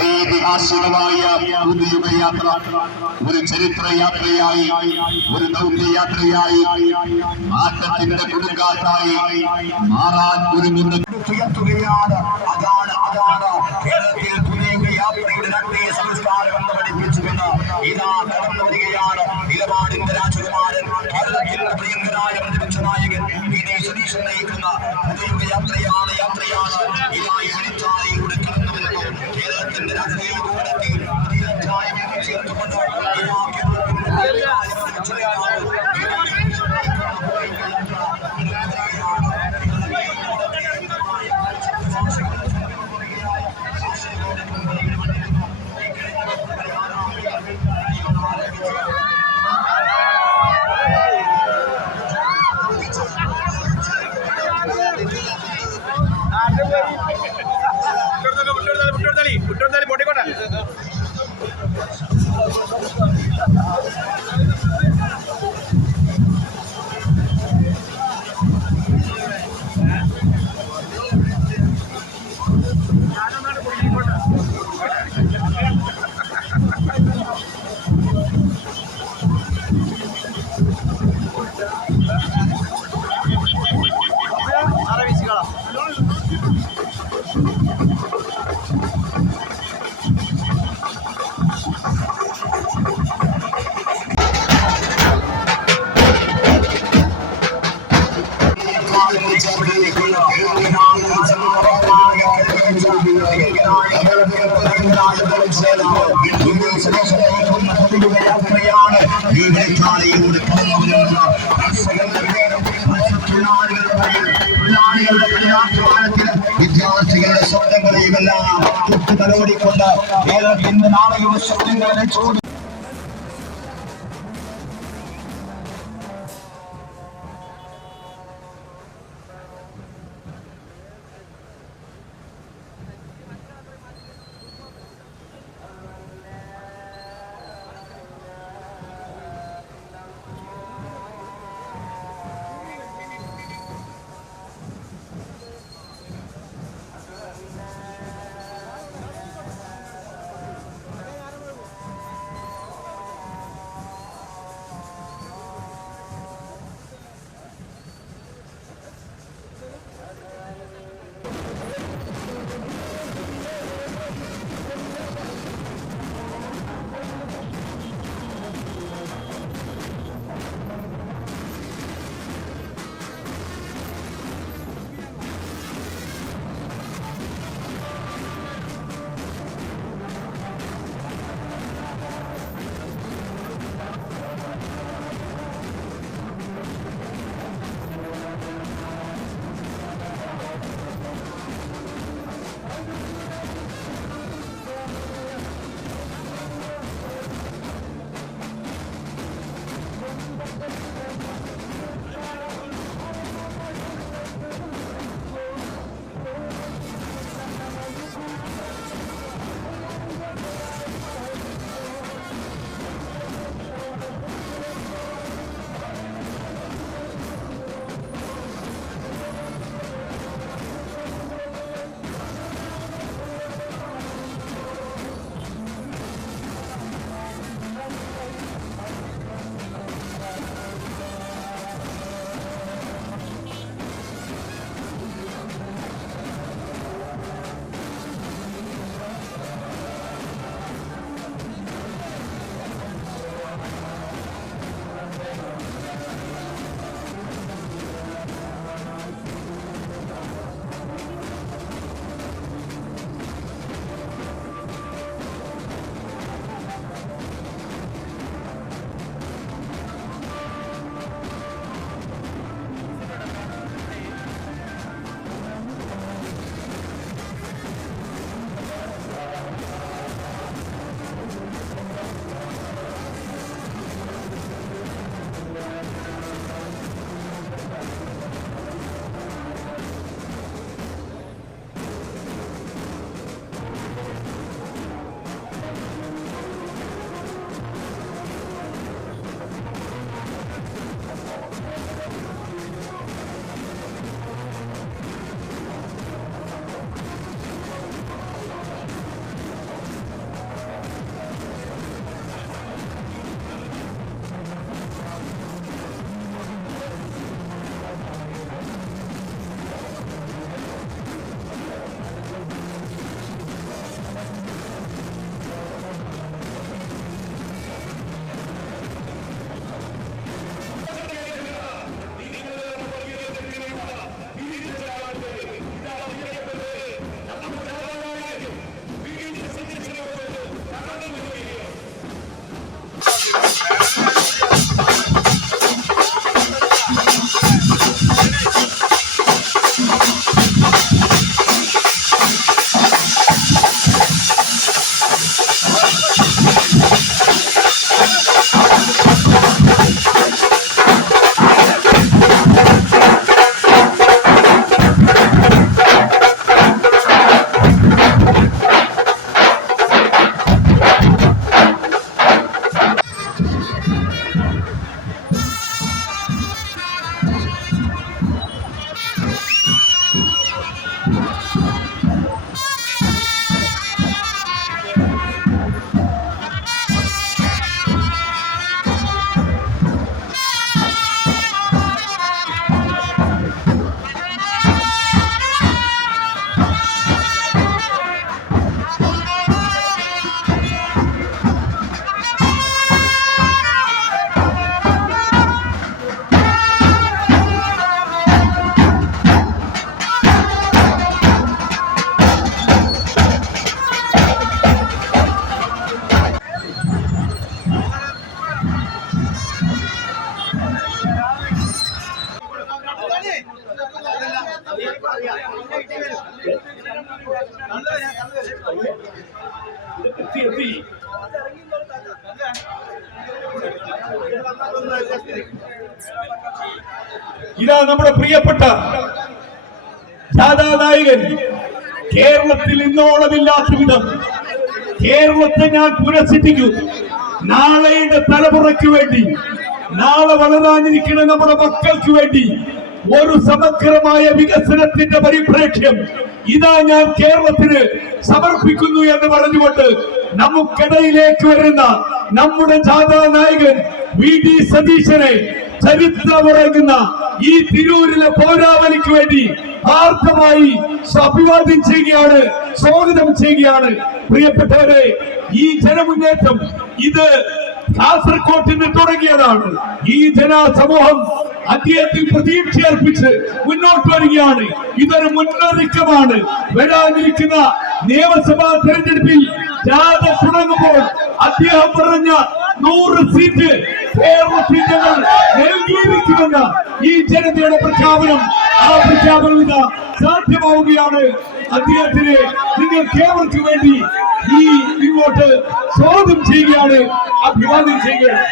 ഐതിഹാസികമായ ഒരു യാത്ര ഒരു ചരിത്ര യാത്രയായി ഒരു ദൗത്യ യാത്രയായി മാറ്റത്തിന്റെ കൊടുങ്കാറ്റായി മാറാൻ ഒരുങ്ങുന്ന ഉയർത്തുകയാണ് അതാണ് അതാണ് കേരളത്തിൽ പുതിയുഗ യാത്രയുടെ രാഷ്ട്രീയ സംസ്കാരം. Yeah. വിട്ടോടുത്താലി പൊട്ടിക്കോട്ടെ വിദ്യാർത്ഥികളുടെ സ്വപ്നങ്ങളെയുമെല്ലാം തലോടിക്കൊണ്ട് കേരളത്തിന്റെ നാളെയുള്ള സ്വപ്നങ്ങളെ ചോദ്യം എത്തി ഇതാ നമ്മുടെ പ്രിയപ്പെട്ട ജാഥാനായകൻ. കേരളത്തിൽ ഇന്നോളമില്ലാത്ത വിധം കേരളത്തെ ഞാൻ പുനഃസിപ്പിക്കും നാളെയുടെ തലമുറയ്ക്ക് വേണ്ടി നാളെ വളരാനിരിക്കുന്ന നമ്മുടെ മക്കൾക്ക് വേണ്ടി ഒരു സമഗ്രമായ വികസനത്തിന്റെ പരിപ്രേക്ഷ്യം ഇതാ ഞാൻ കേരളത്തിന് സമർപ്പിക്കുന്നു എന്ന് പറഞ്ഞുകൊണ്ട് നമുക്കിടയിലേക്ക് വരുന്ന നമ്മുടെ ജാഥാ നായകൻ വി ഡി സതീശനെ ചരിത്രമുറങ്ങുന്ന ഈ തിരൂരിലെ പൗരാവലിക്ക് വേണ്ടി ആർത്തമായി അഭിവാദ്യം ചെയ്യുകയാണ് സ്വാഗതം ചെയ്യുകയാണ്. പ്രിയപ്പെട്ടവരെ ഈ ജനമുന്നേറ്റം ഇത് കാസർകോട്ട് നിന്ന് തുടങ്ങിയതാണ്. ഈ ജനസമൂഹം അദ്ദേഹത്തിൽ പ്രതീക്ഷ അർപ്പിച്ച് മുന്നോട്ട് വരികയാണ്. ഇതൊരു മുന്നറിയിക്കമാണ് വരാനിരിക്കുന്ന നിയമസഭാ തെരഞ്ഞെടുപ്പിൽ ജാഥ തുടങ്ങുമ്പോൾ അദ്ദേഹം പറഞ്ഞ നൂറ് സീറ്റ് ഞങ്ങൾ നൽകിയിരിക്കുമെന്ന ഈ ജനതയുടെ പ്രഖ്യാപനം ആ പ്രഖ്യാപനം സാധ്യമാവുകയാണ്. അദ്ദേഹത്തിന് നിങ്ങൾ കേരളത്തിന് വേണ്ടി ഈ ഇങ്ങോട്ട് സ്വാഗതം ചെയ്യുകയാണ് അഭിവാദ്യം ചെയ്യുകയാണ്.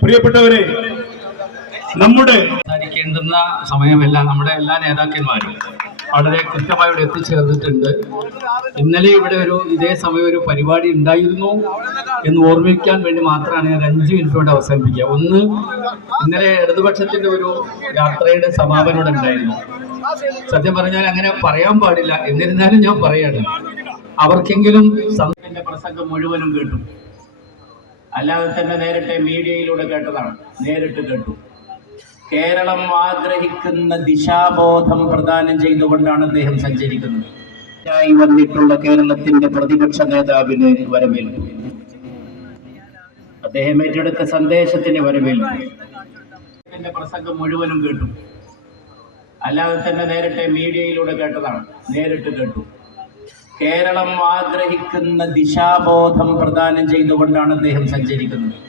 പ്രിയപ്പെട്ടവരെ നമ്മുടെ സംസാരിക്കേണ്ടുന്ന സമയമല്ല നമ്മുടെ എല്ലാ നേതാക്കന്മാരും. വളരെ കൃത്യമായി ഇവിടെ എത്തിച്ചേർന്നിട്ടുണ്ട്. ഇന്നലെ ഇവിടെ ഒരു ഇതേ സമയം ഒരു പരിപാടി ഉണ്ടായിരുന്നു എന്ന് ഓർമ്മിക്കാൻ വേണ്ടി മാത്രമാണ് ഞാൻ അഞ്ച് മിനിറ്റ് കൊണ്ട് അവസാനിപ്പിക്കുക. ഒന്ന് ഇന്നലെ ഇടതുപക്ഷത്തിന്റെ ഒരു യാത്രയുടെ സമാപനം ഇവിടെ ഉണ്ടായിരുന്നു. സത്യം പറഞ്ഞാൽ അങ്ങനെ പറയാൻ പാടില്ല. എന്നിരുന്നാലും ഞാൻ പറയാണ് അവർക്കെങ്കിലും സംഘത്തിന്റെ പ്രസംഗം മുഴുവനും കേട്ടു. അല്ലാതെ തന്നെ നേരിട്ട് മീഡിയയിലൂടെ കേട്ടതാണ്. നേരിട്ട് കേട്ടു. കേരളം ആഗ്രഹിക്കുന്ന ദിശാബോധം പ്രദാനം ചെയ്തുകൊണ്ടാണ് അദ്ദേഹം സഞ്ചരിക്കുന്നത്. ായി വന്നിട്ടുള്ള കേരളത്തിന്റെ പ്രതിപക്ഷ നേതാവിന് വരവേൽപ്പ്. അദ്ദേഹം ഏറ്റെടുത്ത സന്ദേശത്തിന് അദ്ദേഹത്തിന്റെ പ്രസംഗം മുഴുവനും കേട്ടു. അല്ലാതെ തന്നെ നേരിട്ട് മീഡിയയിലൂടെ കേട്ടതാണ്. നേരിട്ട് കേട്ടു. കേരളം ആഗ്രഹിക്കുന്ന ദിശാബോധം പ്രദാനം ചെയ്തുകൊണ്ടാണ് അദ്ദേഹം സഞ്ചരിക്കുന്നത്.